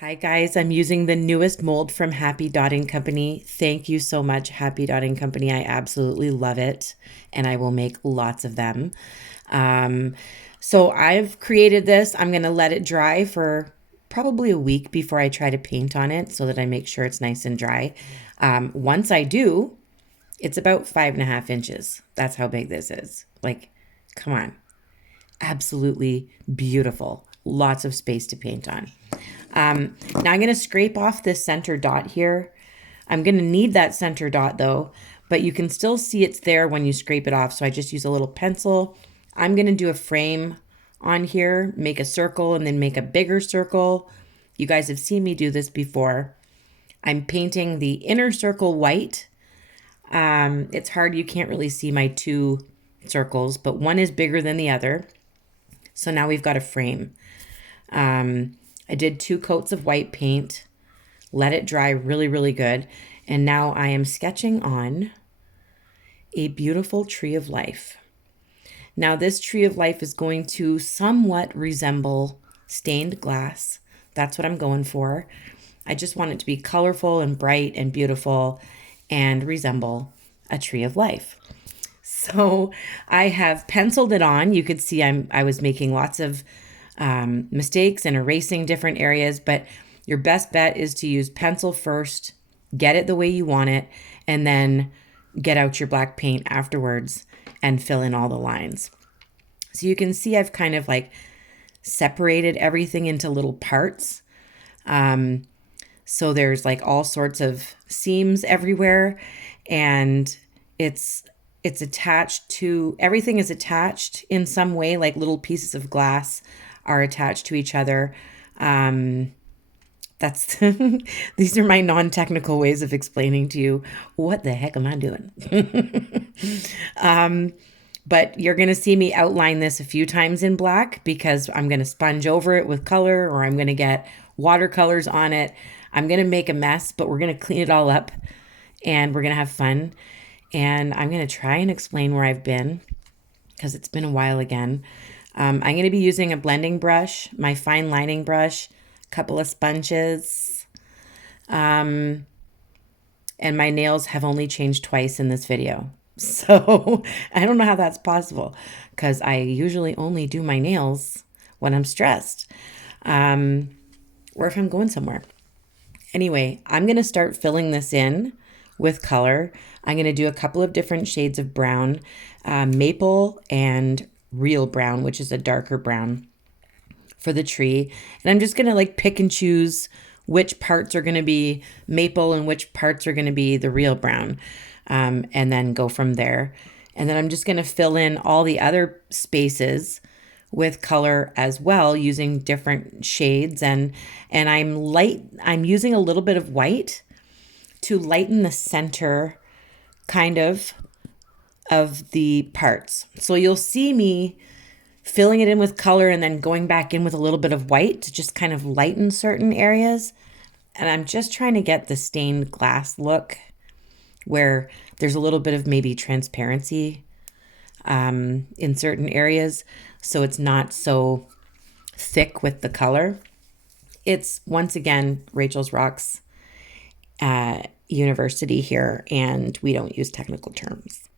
Hi guys, I'm using the newest mold from HappyDottingCompany. Thank you so much, HappyDottingCompany. I absolutely love it, and I will make lots of them. Um, so I've created this. I'm going to let it dry for probably a week before I try to paint on it so that I make sure it's nice and dry. Once I do, it's about 5.5 inches. That's how big this is. Like, come on. Absolutely beautiful. Lots of space to paint on. Now I'm going to scrape off this center dot here. I'm going to need that center dot though, but you can still see it's there when you scrape it off. So I just use a little pencil. I'm going to do a frame on here, make a circle and then make a bigger circle. You guys have seen me do this before. I'm painting the inner circle white. It's hard. You can't really see my two circles, but one is bigger than the other. So now we've got a frame. I did 2 coats of white paint, let it dry really, really good. And now I am sketching on a beautiful tree of life. Now this tree of life is going to somewhat resemble stained glass. That's what I'm going for. I just want it to be colorful and bright and beautiful and resemble a tree of life. So I have penciled it on. You could see I was making lots of mistakes and erasing different areas, but your best bet is to use pencil first, get it the way you want it, and then get out your black paint afterwards and fill in all the lines. So you can see I've kind of like separated everything into little parts. So there's like all sorts of seams everywhere, and it's attached to, everything is attached in some way, like little pieces of glass are attached to each other. That's these are my non-technical ways of explaining to you what the heck am I doing. But you're going to see me outline this a few times in black because I'm going to sponge over it with color, or I'm going to get watercolors on it. I'm going to make a mess, but we're going to clean it all up and we're going to have fun. And I'm going to try and explain where I've been because it's been a while again. I'm going to be using a blending brush, my fine lining brush, a couple of sponges. And my nails have only changed twice in this video. So I don't know how that's possible because I usually only do my nails when I'm stressed or if I'm going somewhere. Anyway, I'm going to start filling this in with color. I'm going to do a couple of different shades of brown, maple and real brown, which is a darker brown for the tree. And I'm just going to like pick and choose which parts are going to be maple and which parts are going to be the real brown, and then go from there. And then I'm just going to fill in all the other spaces with color as well using different shades. And I'm using a little bit of white to lighten the center kind of the parts. So you'll see me filling it in with color and then going back in with a little bit of white to just kind of lighten certain areas. And I'm just trying to get the stained glass look where there's a little bit of maybe transparency in certain areas, so it's not so thick with the color. It's, once again, Rachel's Rocks University here, and we don't use technical terms.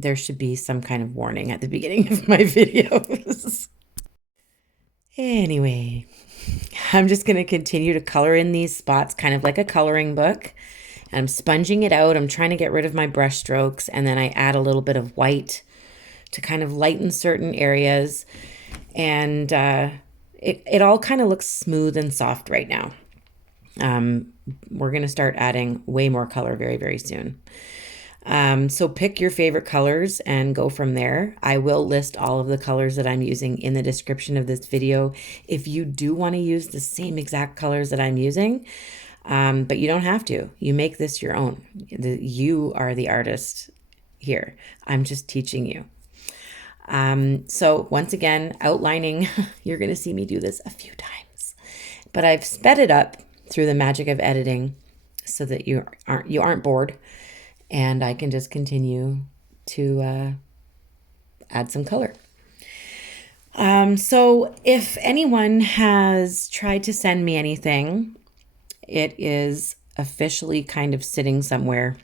There should be some kind of warning at the beginning of my videos. Anyway, I'm just going to continue to color in these spots, kind of like a coloring book. I'm sponging it out. I'm trying to get rid of my brush strokes, and then I add a little bit of white to kind of lighten certain areas. And it all kind of looks smooth and soft right now. We're going to start adding way more color very, very soon. So pick your favorite colors and go from there. I will list all of the colors that I'm using in the description of this video if you do want to use the same exact colors that I'm using. But you don't have to. You make this your own. You are the artist here. I'm just teaching you. So once again, outlining, you're going to see me do this a few times, but I've sped it up through the magic of editing so that you aren't bored, and I can just continue to add some color. So if anyone has tried to send me anything, it is officially kind of sitting somewhere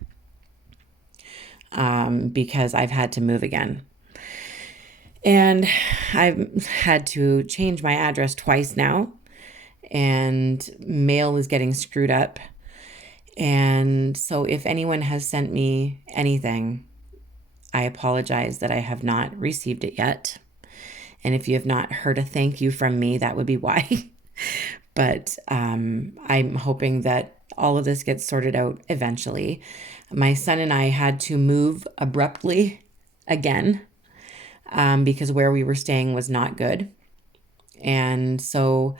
because I've had to move again. And I've had to change my address twice now, and mail is getting screwed up. And so if anyone has sent me anything, I apologize that I have not received it yet. And if you have not heard a thank you from me, that would be why. But I'm hoping that all of this gets sorted out eventually. My son and I had to move abruptly again because where we were staying was not good. And so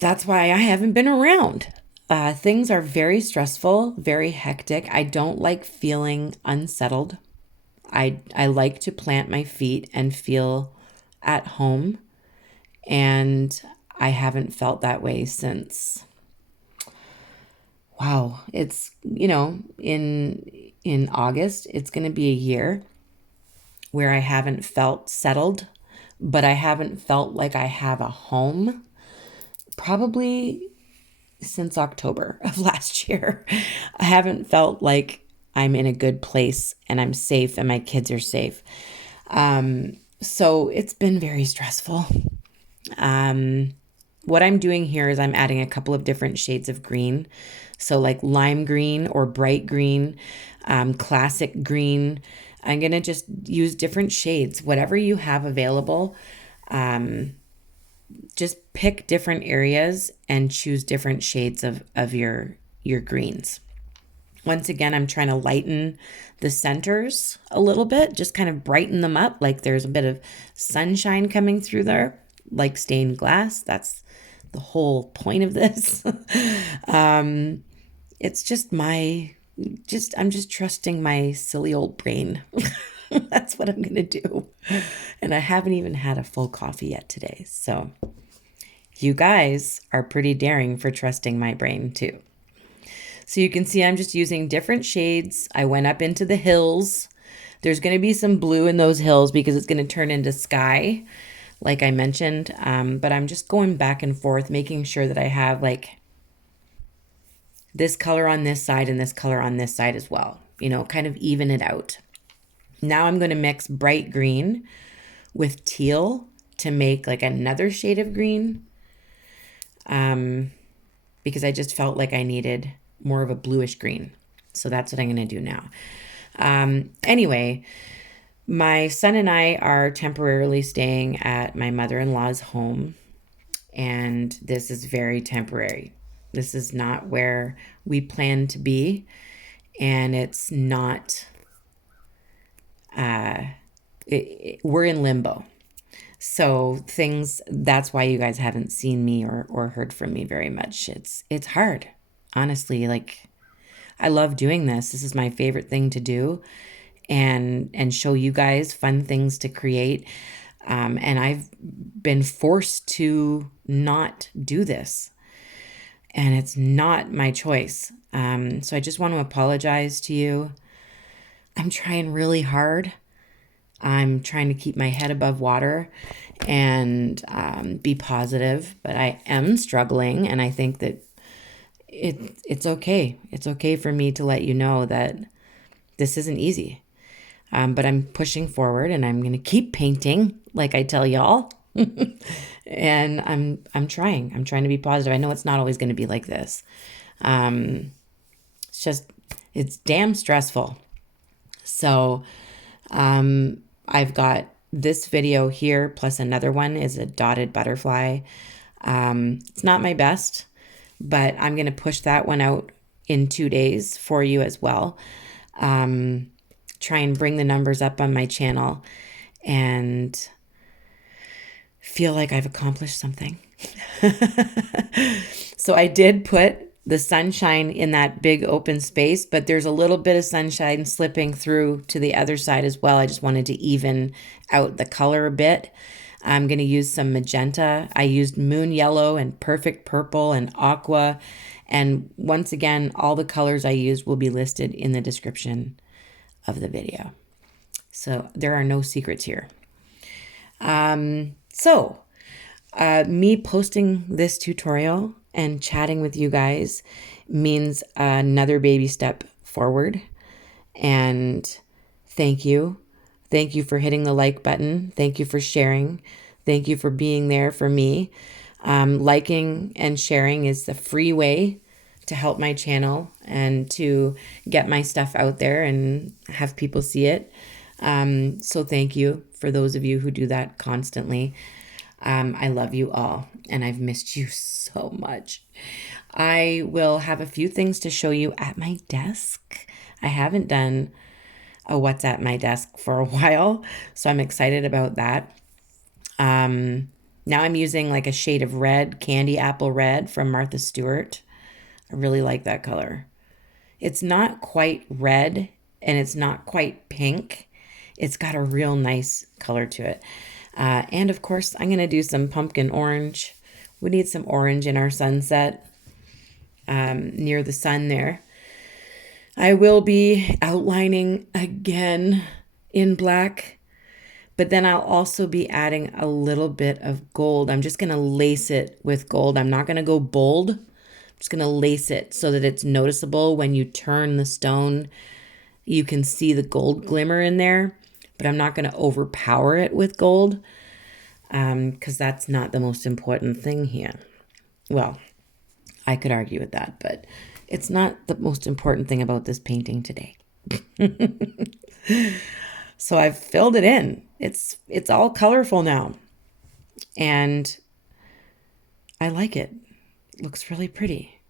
that's why I haven't been around. Things are very stressful, very hectic. I don't like feeling unsettled. I like to plant my feet and feel at home. And I haven't felt that way since, wow, it's, in August, it's going to be a year where I haven't felt settled, but I haven't felt like I have a home probably since October of last year. I haven't felt like I'm in a good place and I'm safe and my kids are safe. So it's been very stressful. What I'm doing here is I'm adding a couple of different shades of green. So like lime green or bright green, classic green. I'm going to just use different shades, whatever you have available. Just pick different areas and choose different shades of your greens. Once again, I'm trying to lighten the centers a little bit, just kind of brighten them up like there's a bit of sunshine coming through there, like stained glass. That's the whole point of this. It's just I'm just trusting my silly old brain. That's what I'm going to do. And I haven't even had a full coffee yet today. So you guys are pretty daring for trusting my brain too. So you can see I'm just using different shades. I went up into the hills. There's going to be some blue in those hills because it's going to turn into sky, like I mentioned. But I'm just going back and forth, making sure that I have like this color on this side and this color on this side as well. Kind of even it out. Now I'm going to mix bright green with teal to make like another shade of green. Because I just felt like I needed more of a bluish green. So that's what I'm going to do now. Anyway, my son and I are temporarily staying at my mother-in-law's home, and this is very temporary. This is not where we plan to be, and it's not, we're in limbo. So that's why you guys haven't seen me or heard from me very much. It's hard, honestly. Like, I love doing this. This is my favorite thing to do, and show you guys fun things to create. And I've been forced to not do this, and it's not my choice. So I just want to apologize to you. I'm trying really hard. I'm trying to keep my head above water and be positive, but I am struggling, and I think that it's okay. It's okay for me to let you know that this isn't easy. But I'm pushing forward, and I'm going to keep painting, like I tell y'all. And I'm trying. I'm trying to be positive. I know it's not always going to be like this. It's damn stressful. So, I've got this video here, plus another one is a dotted butterfly. It's not my best, but I'm going to push that one out in 2 days for you as well. Try and bring the numbers up on my channel and feel like I've accomplished something. So I did put the sunshine in that big open space, but there's a little bit of sunshine slipping through to the other side as well. I just wanted to even out the color a bit. I'm going to use some magenta. I used moon yellow and perfect purple and aqua. And once again, all the colors I used will be listed in the description of the video. So there are no secrets here. Me posting this tutorial and chatting with you guys means another baby step forward. And thank you. Thank you for hitting the like button. Thank you for sharing. Thank you for being there for me. Liking and sharing is the free way to help my channel and to get my stuff out there and have people see it. So thank you for those of you who do that constantly. I love you all, and I've missed you so much. I will have a few things to show you at my desk. I haven't done a what's at my desk for a while, so I'm excited about that. Now I'm using like a shade of red, candy apple red from Martha Stewart. I really like that color. It's not quite red and it's not quite pink. It's got a real nice color to it. And of course, I'm going to do some pumpkin orange. We need some orange in our sunset near the sun there. I will be outlining again in black, but then I'll also be adding a little bit of gold. I'm just going to lace it with gold. I'm not going to go bold. I'm just going to lace it so that it's noticeable when you turn the stone. You can see the gold glimmer in there, but I'm not going to overpower it with gold because that's not the most important thing here. Well, I could argue with that, but it's not the most important thing about this painting today. So I've filled it in. It's all colorful now. And I like it. It looks really pretty.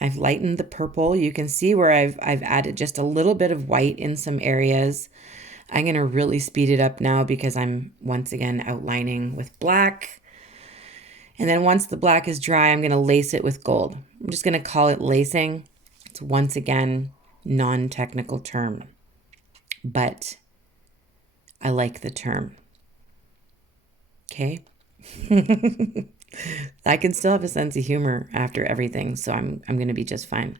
I've lightened the purple. You can see where I've added just a little bit of white in some areas. I'm going to really speed it up now because I'm once again outlining with black. And then once the black is dry, I'm going to lace it with gold. I'm just going to call it lacing. It's once again non-technical term, but I like the term. Okay. I can still have a sense of humor after everything, so I'm going to be just fine.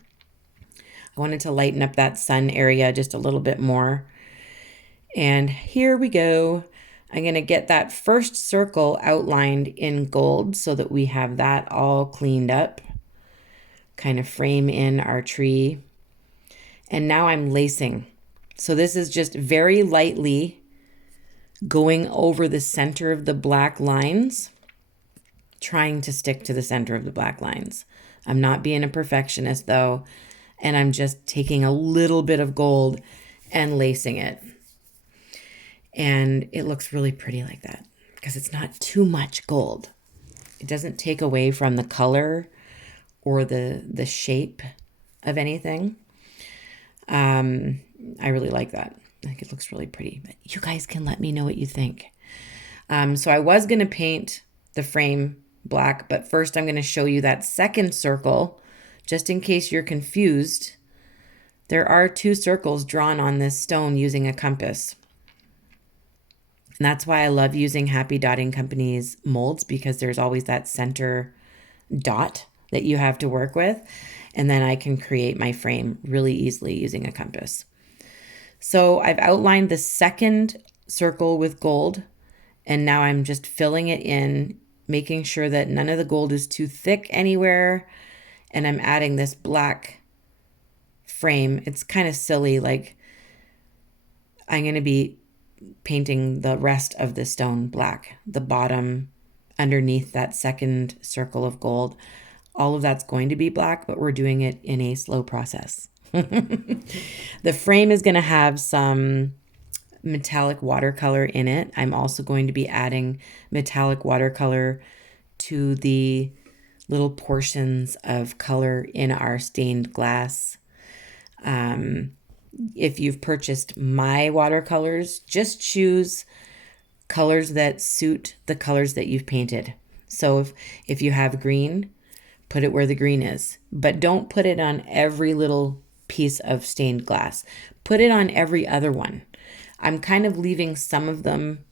I wanted to lighten up that sun area just a little bit more. And here we go. I'm going to get that first circle outlined in gold so that we have that all cleaned up. Kind of frame in our tree. And now I'm lacing. So this is just very lightly going over the center of the black lines, trying to stick to the center of the black lines. I'm not being a perfectionist though, and I'm just taking a little bit of gold and lacing it. And it looks really pretty like that because it's not too much gold. It doesn't take away from the color or the shape of anything. I really like that. I think it looks really pretty. But you guys can let me know what you think. So I was going to paint the frame black, but first I'm going to show you that second circle, just in case you're confused. There are 2 circles drawn on this stone using a compass. And that's why I love using HappyDottingCompany's molds, because there's always that center dot that you have to work with. And then I can create my frame really easily using a compass. So I've outlined the second circle with gold, and now I'm just filling it in, making sure that none of the gold is too thick anywhere. And I'm adding this black frame. It's kind of silly, like I'm going to be painting the rest of the stone black, the bottom underneath that second circle of gold. All of that's going to be black, but we're doing it in a slow process. The frame is going to have some metallic watercolor in it. I'm also going to be adding metallic watercolor to the little portions of color in our stained glass. If you've purchased my watercolors, just choose colors that suit the colors that you've painted. So if you have green, put it where the green is, but don't put it on every little piece of stained glass. Put it on every other one. I'm kind of leaving some of them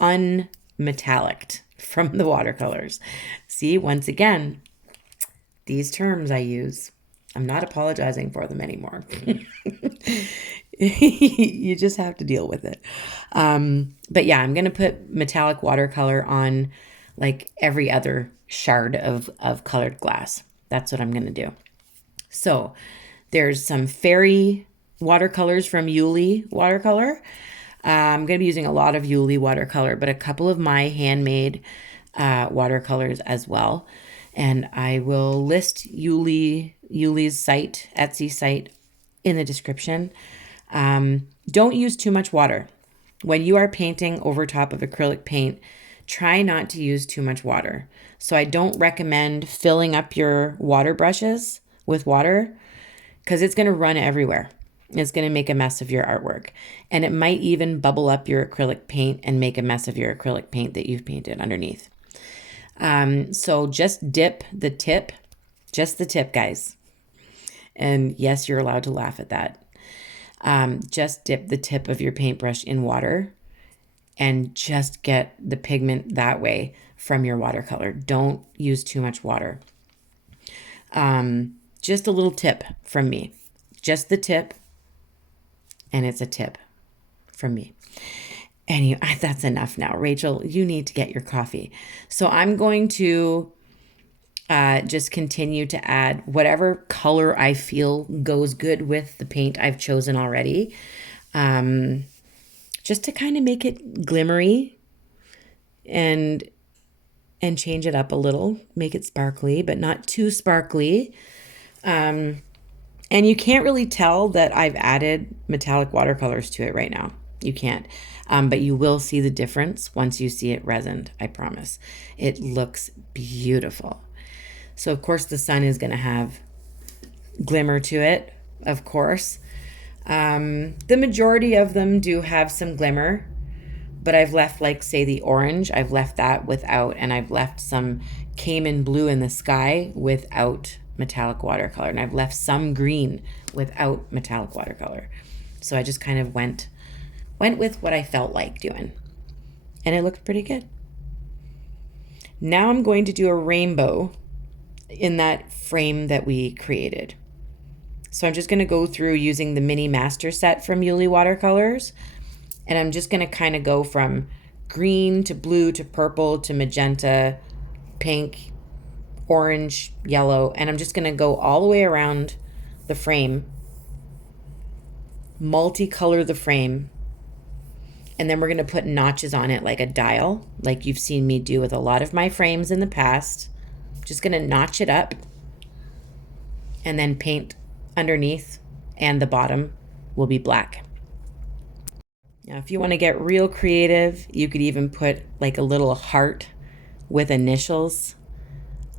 unmetallic from the watercolors. See, once again, these terms I use, I'm not apologizing for them anymore. You just have to deal with it. But yeah, I'm going to put metallic watercolor on like every other shard of colored glass. That's what I'm going to do. So there's some fairy watercolors from Iuilewatercolours. I'm going to be using a lot of Iuilewatercolour, but a couple of my handmade watercolors as well. And I will list Iuile's site, Etsy site, in the description. Don't use too much water. When you are painting over top of acrylic paint, try not to use too much water. So I don't recommend filling up your water brushes with water because it's going to run everywhere. It's going to make a mess of your artwork. And it might even bubble up your acrylic paint and make a mess of your acrylic paint that you've painted underneath. So just dip the tip, just the tip, guys. And yes, you're allowed to laugh at that. Just dip the tip of your paintbrush in water and just get the pigment that way from your watercolor. Don't use too much water. Just a little tip from me. Just the tip, and it's a tip from me. Anyway, that's enough now. Rachel, you need to get your coffee. So I'm going to just continue to add whatever color I feel goes good with the paint I've chosen already. Just to kind of make it glimmery and change it up a little, make it sparkly, but not too sparkly. And you can't really tell that I've added metallic watercolors to it right now. You can't. But you will see the difference once you see it resined, I promise. It looks beautiful. So, of course, the sun is going to have glimmer to it, of course. The majority of them do have some glimmer, but I've left, like, say, the orange. I've left that without, and I've left some Cayman blue in the sky without metallic watercolor, and I've left some green without metallic watercolor. So I just kind of went with what I felt like doing, and it looked pretty good. Now I'm going to do a rainbow in that frame that we created. So I'm just going to go through using the Minimaster set from Iuilewatercolours, and I'm just going to kind of go from green to blue to purple to magenta, pink, orange, yellow, and I'm just going to go all the way around the frame, multicolor the frame, and then we're going to put notches on it like a dial, like you've seen me do with a lot of my frames in the past. Just going to notch it up and then paint underneath, and the bottom will be black. Now, if you want to get real creative, you could even put like a little heart with initials,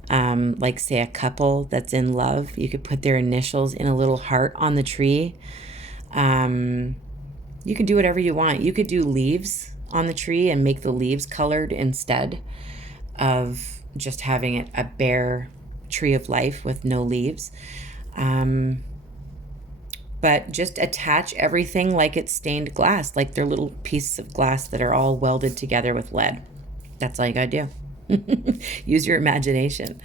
like say a couple that's in love. You could put their initials in a little heart on the tree. You can do whatever you want. You could do leaves on the tree and make the leaves colored instead of just having it a bare tree of life with no leaves. But just attach everything like it's stained glass, like they're little pieces of glass that are all welded together with lead. That's all you gotta do. Use your imagination.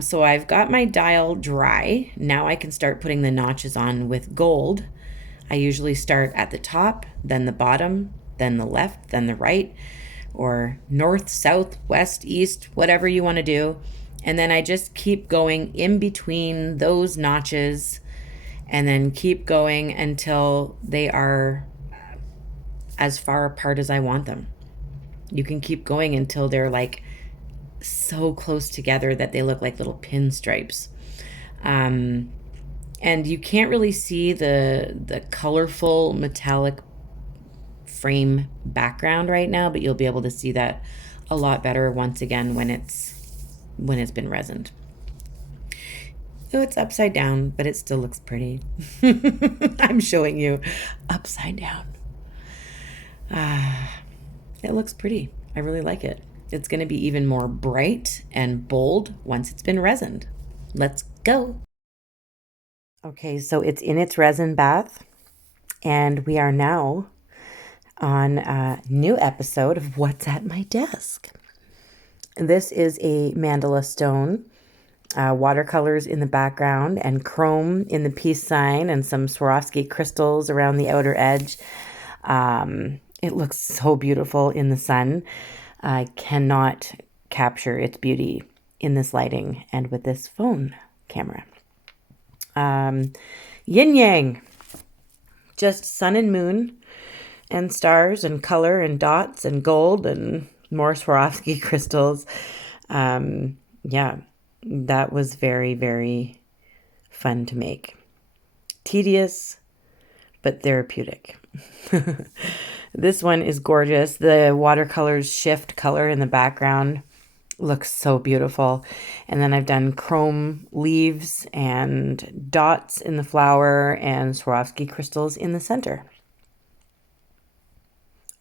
So I've got my dial dry. Now I can start putting the notches on with gold. I usually start at the top, then the bottom, then the left, then the right, or north, south, west, east, whatever you want to do. And then I just keep going in between those notches and then keep going until they are as far apart as I want them. You can keep going until they're like so close together that they look like little pinstripes. And you can't really see the colorful metallic frame background right now, but you'll be able to see that a lot better once again when it's been resined. Oh, it's upside down, but it still looks pretty. I'm showing you upside down. It looks pretty. I really like it. It's going to be even more bright and bold once it's been resined. Let's go. Okay, so it's in its resin bath, and we are now on a new episode of What's at My Desk. This is a mandala stone watercolors in the background and chrome in the peace sign and some Swarovski crystals around the outer edge. It looks so beautiful in the sun. I cannot capture its beauty in this lighting and with this phone camera. Yin yang, just sun and moon and stars and color and dots and gold and more Swarovski crystals. Yeah, that was very, very fun to make. Tedious, but therapeutic. This one is gorgeous. The watercolors shift color in the background. Looks so beautiful. And then I've done chrome leaves and dots in the flower and Swarovski crystals in the center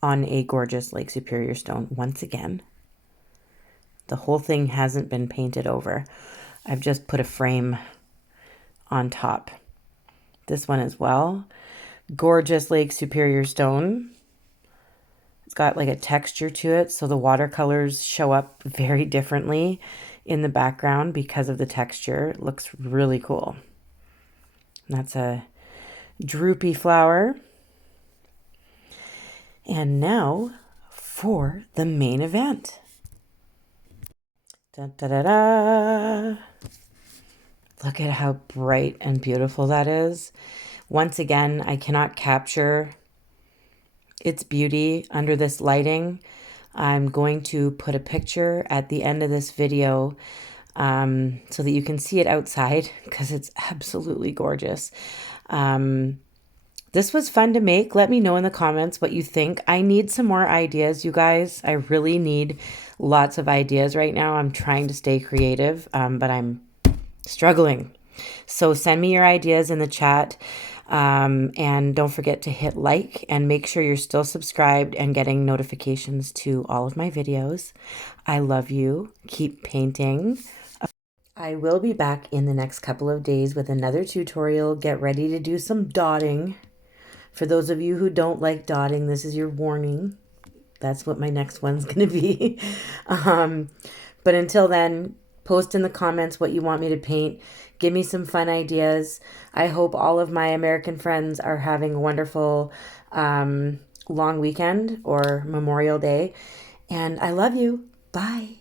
on a gorgeous Lake Superior stone. Once again, the whole thing hasn't been painted over. I've just put a frame on top. This one as well. Gorgeous Lake Superior stone. It's got like a texture to it, so the watercolors show up very differently in the background because of the texture. It looks really cool. That's a droopy flower. And now for the main event. Da, da, da, da. Look at how bright and beautiful that is. Once again, I cannot capture its beauty under this lighting. I'm going to put a picture at the end of this video so that you can see it outside because it's absolutely gorgeous. This was fun to make. Let me know in the comments what you think. I need some more ideas, you guys. I really need lots of ideas right now. I'm trying to stay creative, but I'm struggling. So send me your ideas in the chat. And don't forget to hit like and make sure you're still subscribed and getting notifications to all of my videos. I love you. Keep painting. I will be back in the next couple of days with another tutorial. Get ready to do some dotting. For those of you who don't like dotting, this is your warning. That's what my next one's going to be. But until then, post in the comments what you want me to paint. Give me some fun ideas. I hope all of my American friends are having a wonderful long weekend or Memorial Day. And I love you. Bye.